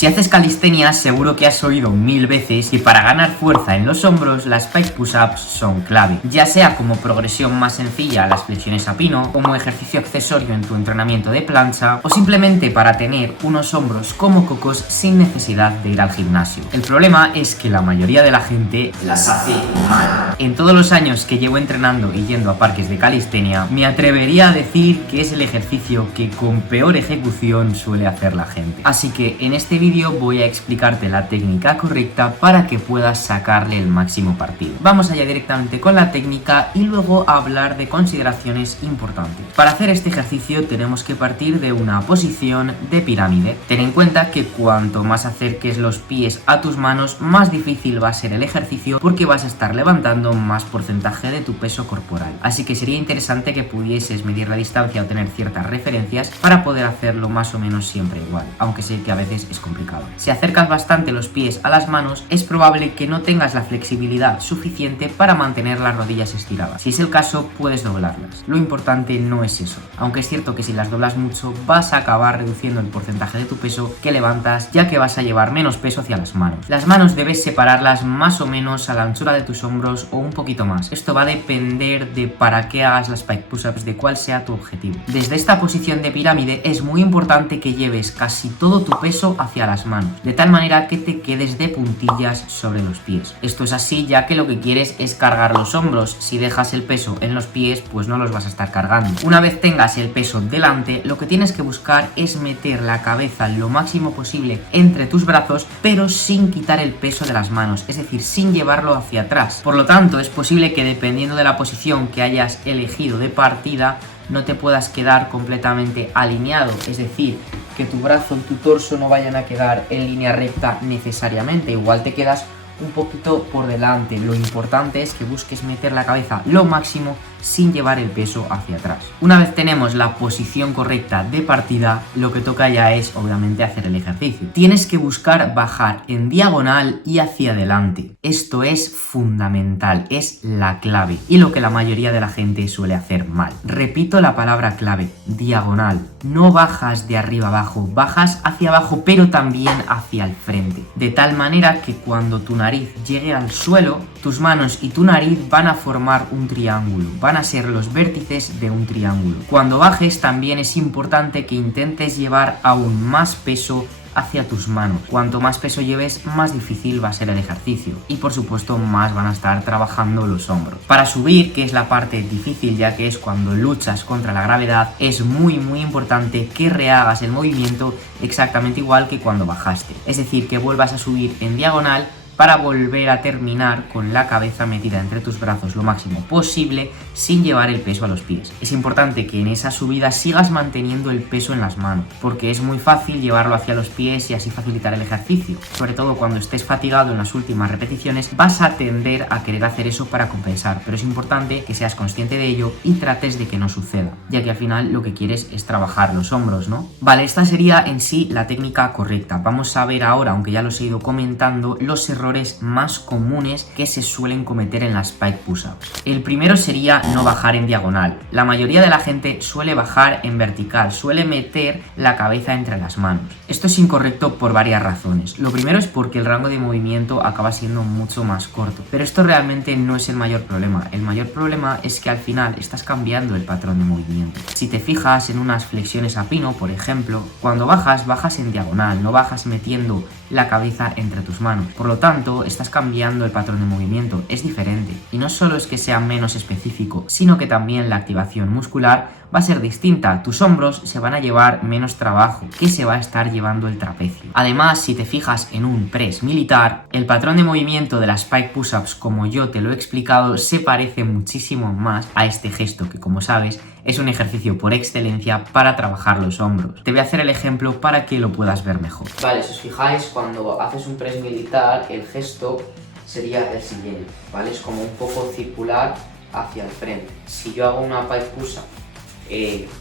Si haces calistenia, seguro que has oído 1000 veces que para ganar fuerza en los hombros, las pike push-ups son clave. Ya sea como progresión más sencilla a las flexiones a pino, como ejercicio accesorio en tu entrenamiento de plancha, o simplemente para tener unos hombros como cocos sin necesidad de ir al gimnasio. El problema es que la mayoría de la gente las hace mal. En todos los años que llevo entrenando y yendo a parques de calistenia, me atrevería a decir que es el ejercicio que con peor ejecución suele hacer la gente. Así que en este vídeo voy a explicarte la técnica correcta para que puedas sacarle el máximo partido. Vamos allá directamente con la técnica y luego a hablar de consideraciones importantes. Para hacer este ejercicio tenemos que partir de una posición de pirámide. Ten en cuenta que cuanto más acerques los pies a tus manos, más difícil va a ser el ejercicio porque vas a estar levantando más porcentaje de tu peso corporal. Así que sería interesante que pudieses medir la distancia o tener ciertas referencias para poder hacerlo más o menos siempre igual, aunque sé que a veces es complicado. Si acercas bastante los pies a las manos, es probable que no tengas la flexibilidad suficiente para mantener las rodillas estiradas. Si es el caso, puedes doblarlas. Lo importante no es eso, aunque es cierto que si las doblas mucho vas a acabar reduciendo el porcentaje de tu peso que levantas, ya que vas a llevar menos peso hacia las manos. Las manos debes separarlas más o menos a la anchura de tus hombros o un poquito más. Esto va a depender de para qué hagas las pike push-ups, de cuál sea tu objetivo. Desde esta posición de pirámide es muy importante que lleves casi todo tu peso hacia las manos, de tal manera que te quedes de puntillas sobre los pies. Esto es así ya que lo que quieres es cargar los hombros. Si dejas el peso en los pies, pues no los vas a estar cargando. Una vez tengas el peso delante, lo que tienes que buscar es meter la cabeza lo máximo posible entre tus brazos, pero sin quitar el peso de las manos, es decir, sin llevarlo hacia atrás. Por lo tanto, es posible que dependiendo de la posición que hayas elegido de partida, no te puedas quedar completamente alineado, es decir, que tu brazo y tu torso no vayan a quedar en línea recta necesariamente, igual te quedas un poquito por delante. Lo importante es que busques meter la cabeza lo máximo sin llevar el peso hacia atrás. Una vez tenemos la posición correcta de partida, lo que toca ya es obviamente hacer el ejercicio. Tienes que buscar bajar en diagonal y hacia adelante. Esto es fundamental, es la clave y lo que la mayoría de la gente suele hacer mal. Repito la palabra clave, diagonal. No bajas de arriba abajo, bajas hacia abajo pero también hacia el frente. De tal manera que cuando tu nariz llegue al suelo, tus manos y tu nariz van a formar un triángulo. Van a ser los vértices de un triángulo. Cuando bajes también es importante que intentes llevar aún más peso hacia tus manos. Cuanto más peso lleves, más difícil va a ser el ejercicio y por supuesto más van a estar trabajando los hombros. Para subir, que es la parte difícil ya que es cuando luchas contra la gravedad, es muy importante que rehagas el movimiento exactamente igual que cuando bajaste. Es decir, que vuelvas a subir en diagonal para volver a terminar con la cabeza metida entre tus brazos lo máximo posible sin llevar el peso a los pies. Es importante que en esa subida sigas manteniendo el peso en las manos, porque es muy fácil llevarlo hacia los pies y así facilitar el ejercicio. Sobre todo cuando estés fatigado en las últimas repeticiones, vas a tender a querer hacer eso para compensar, pero es importante que seas consciente de ello y trates de que no suceda, ya que al final lo que quieres es trabajar los hombros, ¿no? Vale, esta sería en sí la técnica correcta. Vamos a ver ahora, aunque ya los he ido comentando, los errores más comunes que se suelen cometer en las pike push-ups. El primero sería no bajar en diagonal. La mayoría de la gente suele bajar en vertical, suele meter la cabeza entre las manos. Esto es incorrecto por varias razones. Lo primero es porque el rango de movimiento acaba siendo mucho más corto, pero esto realmente no es el mayor problema. El mayor problema es que al final estás cambiando el patrón de movimiento. Si te fijas en unas flexiones a pino, por ejemplo, cuando bajas en diagonal, no bajas metiendo la cabeza entre tus manos. Por lo tanto, estás cambiando el patrón de movimiento, es diferente. Y no solo es que sea menos específico, sino que también la activación muscular va a ser distinta. Tus hombros se van a llevar menos trabajo que se va a estar llevando el trapecio. Además, si te fijas en un press militar, el patrón de movimiento de las pike push-ups, como yo te lo he explicado, se parece muchísimo más a este gesto que, como sabes, es un ejercicio por excelencia para trabajar los hombros. Te voy a hacer el ejemplo para que lo puedas ver mejor. Vale, si os fijáis, cuando haces un press militar, el gesto sería el siguiente, ¿vale? Es como un poco circular hacia el frente. Si yo hago una pike push-up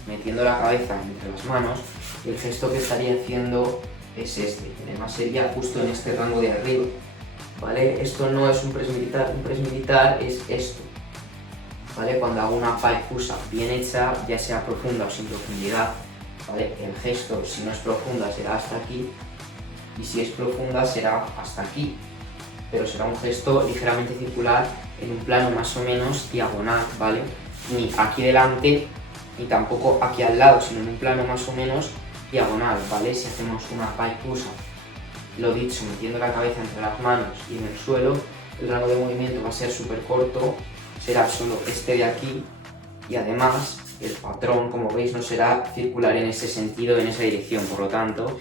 metiendo la cabeza entre las manos, el gesto que estaría haciendo es este. Además sería justo en este rango de arriba, ¿vale? Esto no es un press militar es esto. ¿Vale? Cuando hago una pike push-up bien hecha, ya sea profunda o sin profundidad, ¿vale? El gesto, si no es profunda, será hasta aquí, y si es profunda será hasta aquí, pero será un gesto ligeramente circular en un plano más o menos diagonal, ¿vale? Ni aquí delante ni tampoco aquí al lado, sino en un plano más o menos diagonal, ¿vale? Si hacemos una pike push-up, lo dicho, metiendo la cabeza entre las manos y en el suelo, el rango de movimiento va a ser súper corto, será solo este de aquí y además el patrón, como veis, no será circular en ese sentido, en esa dirección, por lo tanto,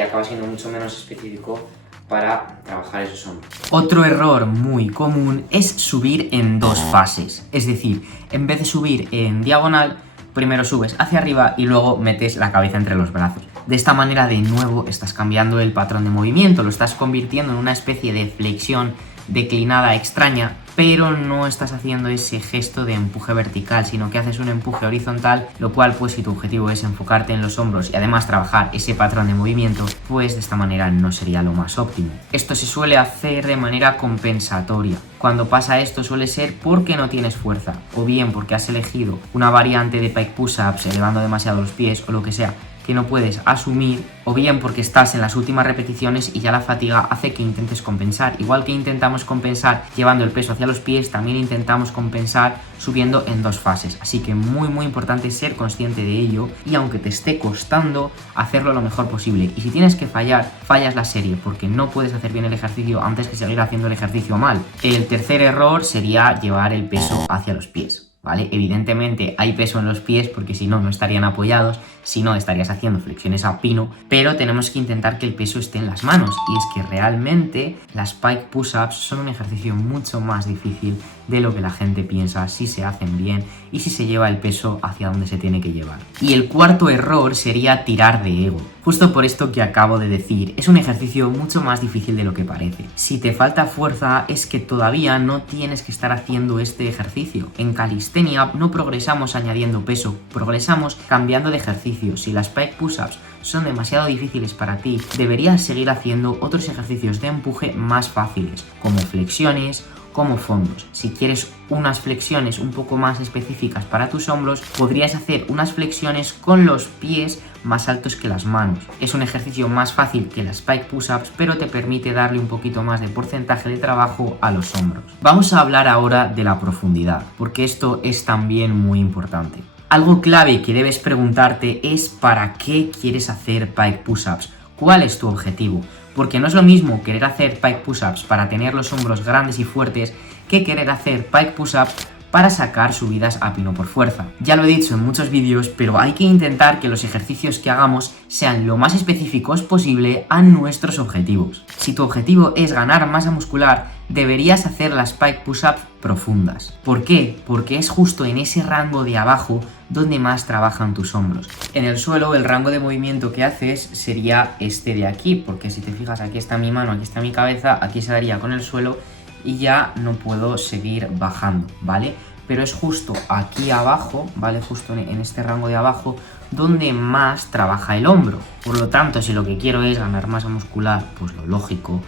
acaba siendo mucho menos específico para trabajar esos hombros. Otro error muy común es subir en dos fases, es decir, en vez de subir en diagonal, primero subes hacia arriba y luego metes la cabeza entre los brazos. De esta manera, de nuevo, estás cambiando el patrón de movimiento, lo estás convirtiendo en una especie de flexión declinada extraña, pero no estás haciendo ese gesto de empuje vertical, sino que haces un empuje horizontal, lo cual, pues si tu objetivo es enfocarte en los hombros y además trabajar ese patrón de movimiento, pues de esta manera no sería lo más óptimo. Esto se suele hacer de manera compensatoria. Cuando pasa esto suele ser porque no tienes fuerza, o bien porque has elegido una variante de pike push-ups elevando demasiado los pies o lo que sea, que no puedes asumir, o bien porque estás en las últimas repeticiones y ya la fatiga hace que intentes compensar. Igual que intentamos compensar llevando el peso hacia los pies, también intentamos compensar subiendo en dos fases. Así que muy importante ser consciente de ello y aunque te esté costando, hacerlo lo mejor posible. Y si tienes que fallar, fallas la serie porque no puedes hacer bien el ejercicio antes que seguir haciendo el ejercicio mal. El tercer error sería llevar el peso hacia los pies, ¿vale? Evidentemente hay peso en los pies porque si no, no estarían apoyados, si no estarías haciendo flexiones a pino, pero tenemos que intentar que el peso esté en las manos y es que realmente las pike push-ups son un ejercicio mucho más difícil de lo que la gente piensa si se hacen bien y si se lleva el peso hacia donde se tiene que llevar. Y el cuarto error sería tirar de ego. Justo por esto que acabo de decir, es un ejercicio mucho más difícil de lo que parece. Si te falta fuerza es que todavía no tienes que estar haciendo este ejercicio. En calistenia no progresamos añadiendo peso, progresamos cambiando de ejercicio. Si las pike push-ups son demasiado difíciles para ti, deberías seguir haciendo otros ejercicios de empuje más fáciles, como flexiones, como fondos. Si quieres unas flexiones un poco más específicas para tus hombros, podrías hacer unas flexiones con los pies más altos que las manos. Es un ejercicio más fácil que las pike push-ups, pero te permite darle un poquito más de porcentaje de trabajo a los hombros. Vamos a hablar ahora de la profundidad, porque esto es también muy importante. Algo clave que debes preguntarte es ¿para qué quieres hacer pike push-ups? ¿Cuál es tu objetivo? Porque no es lo mismo querer hacer pike push-ups para tener los hombros grandes y fuertes que querer hacer pike push-ups para sacar subidas a pino por fuerza. Ya lo he dicho en muchos vídeos, pero hay que intentar que los ejercicios que hagamos sean lo más específicos posible a nuestros objetivos. Si tu objetivo es ganar masa muscular, deberías hacer las pike push-ups profundas. ¿Por qué? Porque es justo en ese rango de abajo donde más trabajan tus hombros. En el suelo el rango de movimiento que haces sería este de aquí, porque si te fijas aquí está mi mano, aquí está mi cabeza, aquí se daría con el suelo y ya no puedo seguir bajando, ¿vale? Pero es justo aquí abajo, ¿vale? Justo en este rango de abajo donde más trabaja el hombro. Por lo tanto, si lo que quiero es ganar masa muscular, pues lo lógico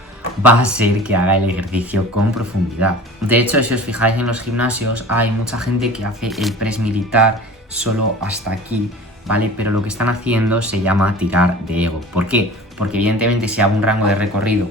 va a ser que haga el ejercicio con profundidad. De hecho, si os fijáis en los gimnasios, hay mucha gente que hace el press militar solo hasta aquí, ¿vale? Pero lo que están haciendo se llama tirar de ego. ¿Por qué? Porque evidentemente si hago un rango de recorrido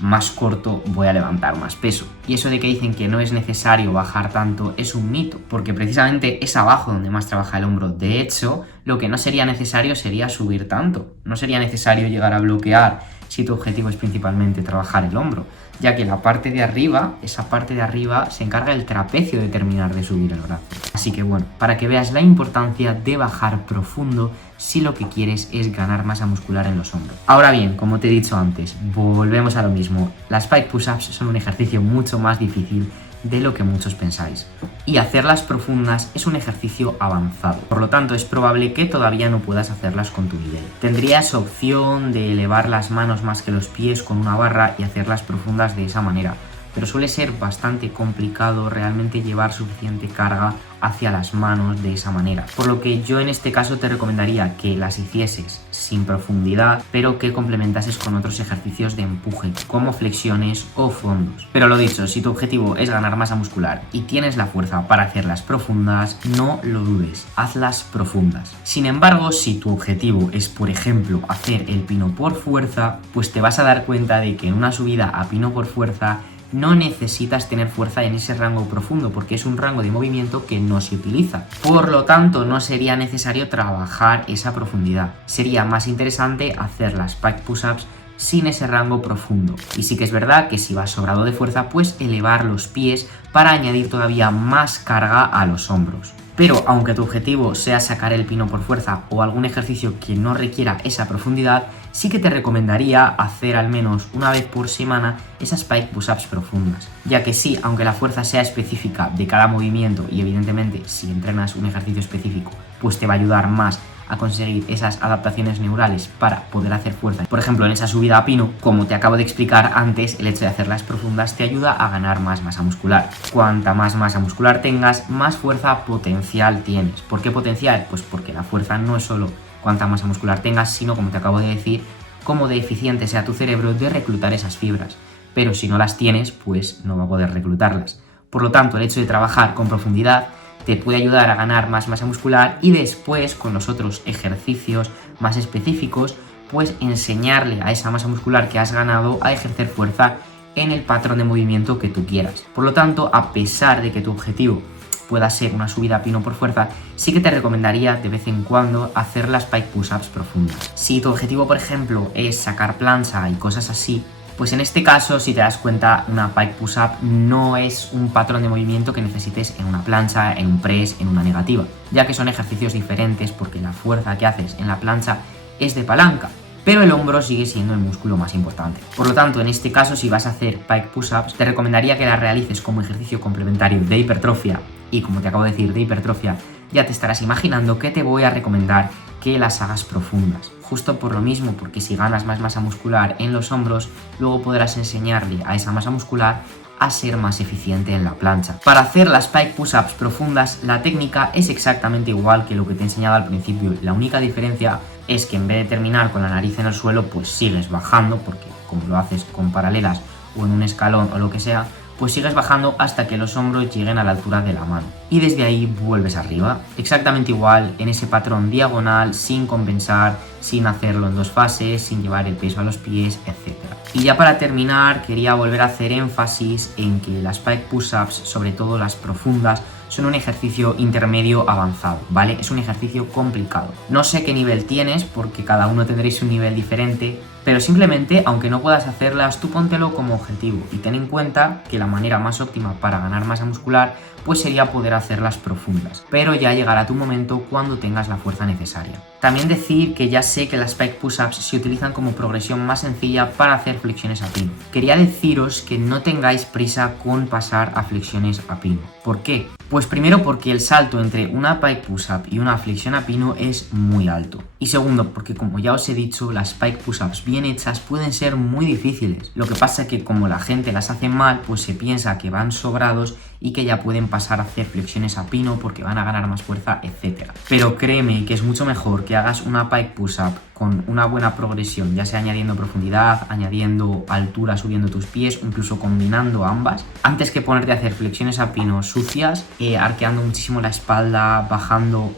más corto voy a levantar más peso. Y eso de que dicen que no es necesario bajar tanto es un mito, porque precisamente es abajo donde más trabaja el hombro. De hecho, lo que no sería necesario sería subir tanto. No sería necesario llegar a bloquear si tu objetivo es principalmente trabajar el hombro, ya que la parte de arriba, esa parte de arriba, se encarga el trapecio de terminar de subir el brazo. Así que bueno, para que veas la importancia de bajar profundo si lo que quieres es ganar masa muscular en los hombros. Ahora bien, como te he dicho antes, volvemos a lo mismo. Las pike push-ups son un ejercicio mucho más difícil de lo que muchos pensáis. Y hacerlas profundas es un ejercicio avanzado. Por lo tanto, es probable que todavía no puedas hacerlas con tu nivel. Tendrías opción de elevar las manos más que los pies con una barra y hacerlas profundas de esa manera. pero suele ser bastante complicado realmente llevar suficiente carga hacia las manos de esa manera. Por lo que yo en este caso te recomendaría que las hicieses sin profundidad, pero que complementases con otros ejercicios de empuje, como flexiones o fondos. Pero lo dicho, si tu objetivo es ganar masa muscular y tienes la fuerza para hacerlas profundas, no lo dudes, hazlas profundas. Sin embargo, si tu objetivo es, por ejemplo, hacer el pino por fuerza, pues te vas a dar cuenta de que en una subida a pino por fuerza no necesitas tener fuerza en ese rango profundo porque es un rango de movimiento que no se utiliza. Por lo tanto, no sería necesario trabajar esa profundidad. Sería más interesante hacer las pike push-ups sin ese rango profundo. Y sí que es verdad que si vas sobrado de fuerza, pues elevar los pies para añadir todavía más carga a los hombros. Pero aunque tu objetivo sea sacar el pino por fuerza o algún ejercicio que no requiera esa profundidad, sí que te recomendaría hacer al menos una vez por semana esas pike push-ups profundas. Ya que sí, aunque la fuerza sea específica de cada movimiento y evidentemente si entrenas un ejercicio específico, pues te va a ayudar más a conseguir esas adaptaciones neurales para poder hacer fuerza. Por ejemplo, en esa subida a pino, como te acabo de explicar antes, el hecho de hacerlas profundas te ayuda a ganar más masa muscular. Cuanta más masa muscular tengas, más fuerza potencial tienes. ¿Por qué potencial? Pues porque la fuerza no es solo cuanta masa muscular tengas, sino, como te acabo de decir, cómo de eficiente sea tu cerebro de reclutar esas fibras. Pero si no las tienes, pues no va a poder reclutarlas. Por lo tanto, el hecho de trabajar con profundidad te puede ayudar a ganar más masa muscular y después con los otros ejercicios más específicos pues enseñarle a esa masa muscular que has ganado a ejercer fuerza en el patrón de movimiento que tú quieras. Por lo tanto, a pesar de que tu objetivo pueda ser una subida a pino por fuerza, sí que te recomendaría de vez en cuando hacer las pike push-ups profundas. Si tu objetivo, por ejemplo, es sacar plancha y cosas así, pues en este caso, si te das cuenta, una pike push-up no es un patrón de movimiento que necesites en una plancha, en un press, en una negativa, ya que son ejercicios diferentes porque la fuerza que haces en la plancha es de palanca, pero el hombro sigue siendo el músculo más importante. Por lo tanto, en este caso, si vas a hacer pike push-ups, te recomendaría que las realices como ejercicio complementario de hipertrofia, y como te acabo de decir, de hipertrofia, ya te estarás imaginando que te voy a recomendar que las hagas profundas. Justo por lo mismo, porque si ganas más masa muscular en los hombros, luego podrás enseñarle a esa masa muscular a ser más eficiente en la plancha. Para hacer las pike push-ups profundas, la técnica es exactamente igual que lo que te he enseñado al principio. La única diferencia es que en vez de terminar con la nariz en el suelo, pues sigues bajando, porque como lo haces con paralelas o en un escalón o lo que sea, pues sigues bajando hasta que los hombros lleguen a la altura de la mano. Y desde ahí vuelves arriba, exactamente igual, en ese patrón diagonal, sin compensar, sin hacerlo en dos fases, sin llevar el peso a los pies, etc. Y ya para terminar, quería volver a hacer énfasis en que las pike push-ups, sobre todo las profundas, son un ejercicio intermedio avanzado, ¿vale? Es un ejercicio complicado. No sé qué nivel tienes, porque cada uno tendréis un nivel diferente, pero simplemente, aunque no puedas hacerlas, tú póntelo como objetivo y ten en cuenta que la manera más óptima para ganar masa muscular pues sería poder hacerlas profundas, pero ya llegará tu momento cuando tengas la fuerza necesaria. También decir que ya sé que las pike push-ups se utilizan como progresión más sencilla para hacer flexiones a pino. Quería deciros que no tengáis prisa con pasar a flexiones a pino. ¿Por qué? Pues primero porque el salto entre una pike push-up y una flexión a pino es muy alto. Y segundo, porque como ya os he dicho, las pike push-ups bien hechas pueden ser muy difíciles. Lo que pasa es que como la gente las hace mal, pues se piensa que van sobrados y que ya pueden pasar a hacer flexiones a pino porque van a ganar más fuerza, etc. Pero créeme que es mucho mejor que hagas una pike push-up con una buena progresión, ya sea añadiendo profundidad, añadiendo altura, subiendo tus pies o incluso combinando ambas, antes que ponerte a hacer flexiones a pino sucias, arqueando muchísimo la espalda, bajando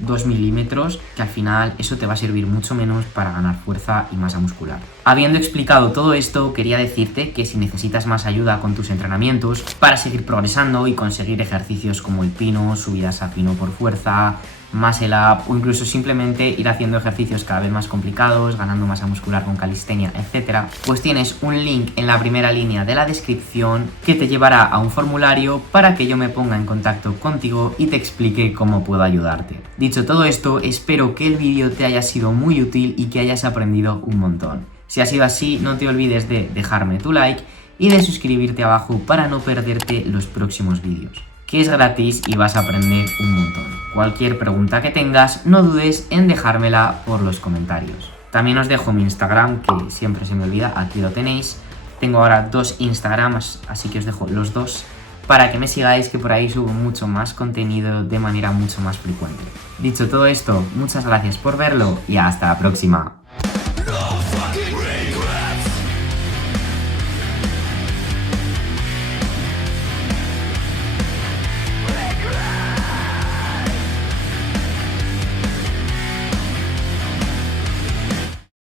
2 milímetros, que al final eso te va a servir mucho menos para ganar fuerza y masa muscular. Habiendo explicado todo esto, quería decirte que si necesitas más ayuda con tus entrenamientos para seguir progresando y conseguir ejercicios como el pino, subidas a pino por fuerza, muscle up o incluso simplemente ir haciendo ejercicios cada vez más complicados, ganando masa muscular con calistenia, etc., pues tienes un link en la primera línea de la descripción que te llevará a un formulario para que yo me ponga en contacto contigo y te explique cómo puedo ayudarte. Dicho todo esto, espero que el vídeo te haya sido muy útil y que hayas aprendido un montón. Si ha sido así, no te olvides de dejarme tu like y de suscribirte abajo para no perderte los próximos vídeos, que es gratis y vas a aprender un montón. Cualquier pregunta que tengas, no dudes en dejármela por los comentarios. También os dejo mi Instagram, que siempre se me olvida, aquí lo tenéis, Tengo ahora 2 Instagrams, así que os dejo los dos para que me sigáis, que por ahí subo mucho más contenido de manera mucho más frecuente. Dicho todo esto, muchas gracias por verlo y hasta la próxima.